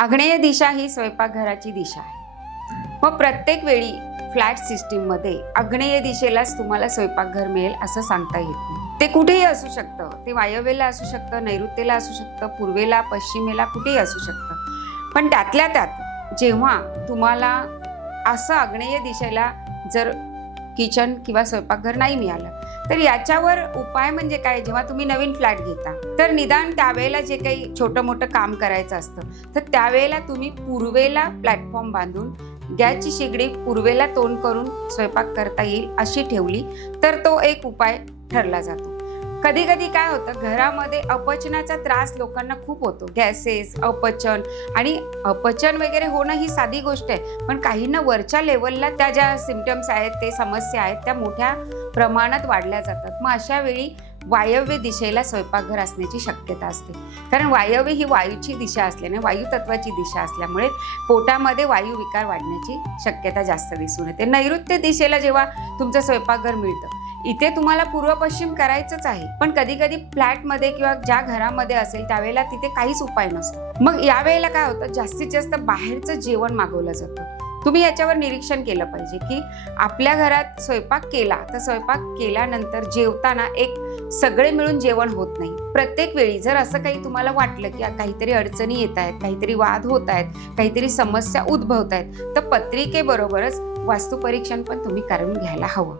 आग्नेय दिशा ही स्वयंपाकघराची दिशा आहे. मग प्रत्येक वेळी फ्लॅट सिस्टीममध्ये आग्नेय दिशेलाच तुम्हाला स्वयंपाकघर मिळेल असं सांगता येत नाही. ते कुठेही असू शकतं. ते वायव्येला असू शकतं नैऋत्येला असू शकतं पूर्वेला पश्चिमेला कुठेही असू शकतं. पण त्यातल्या त्यात जेव्हा तुम्हाला असं आग्नेय दिशेला जर किचन किंवा स्वयंपाकघर नाही मिळालं. तर याच्यावर उपाय म्हणजे काय? जेव्हा तुम्ही नवीन फ्लॅट घेता तर निदान त्यावेळेला जे काही छोटं मोठं काम करायचं असतं तर त्यावेळेला तुम्ही पूर्वेला प्लॅटफॉर्म बांधून गॅसची शेगडी पूर्वेला तोंड करून स्वयंपाक करता येईल अशी ठेवली तर तो एक उपाय ठरला जातो. कधी कधी काय होतं घरामध्ये अपचनाचा त्रास लोकांना खूप होतो. गॅसेस अपचन आणि अपचन वगैरे होणं ही साधी गोष्ट आहे. पण काहींना वरच्या लेवलला त्या ज्या सिमटम्स आहेत ते समस्या आहेत त्या मोठ्या प्रमाणात वाढल्या जातात. मग अशा वेळी वायव्य दिशेला स्वयंपाकघर असण्याची शक्यता असते. कारण वायव्य ही वायूची दिशा असल्याने वायू तत्वाची दिशा असल्यामुळे पोटामध्ये वायू विकार वाढण्याची शक्यता जास्त दिसून येते. नैऋत्य दिशेला जेव्हा तुमचं स्वयंपाकघर मिळतं इथे तुम्हाला पूर्व पश्चिम करायचंच आहे. पण कधी कधी फ्लॅटमध्ये किंवा ज्या घरामध्ये असेल त्यावेळेला तिथे काहीच उपाय नसतो. मग यावेळेला काय होतं? जास्तीत जास्त बाहेरचं जेवण मागवलं जातं. तुम्ही याच्यावर निरीक्षण केलं पाहिजे की आपल्या घरात स्वयंपाक केला तर स्वयंपाक केल्यानंतर जेवताना एक सगळे मिळून जेवण होत नाही. प्रत्येक वेळी जर असं काही तुम्हाला वाटलं की काहीतरी अडचणी येत आहेत काहीतरी वाद होत आहेत काहीतरी समस्या उद्भवत आहेत तर पत्रिकेबरोबरच वास्तुपरीक्षण पण तुम्ही करून घ्यायला हवं.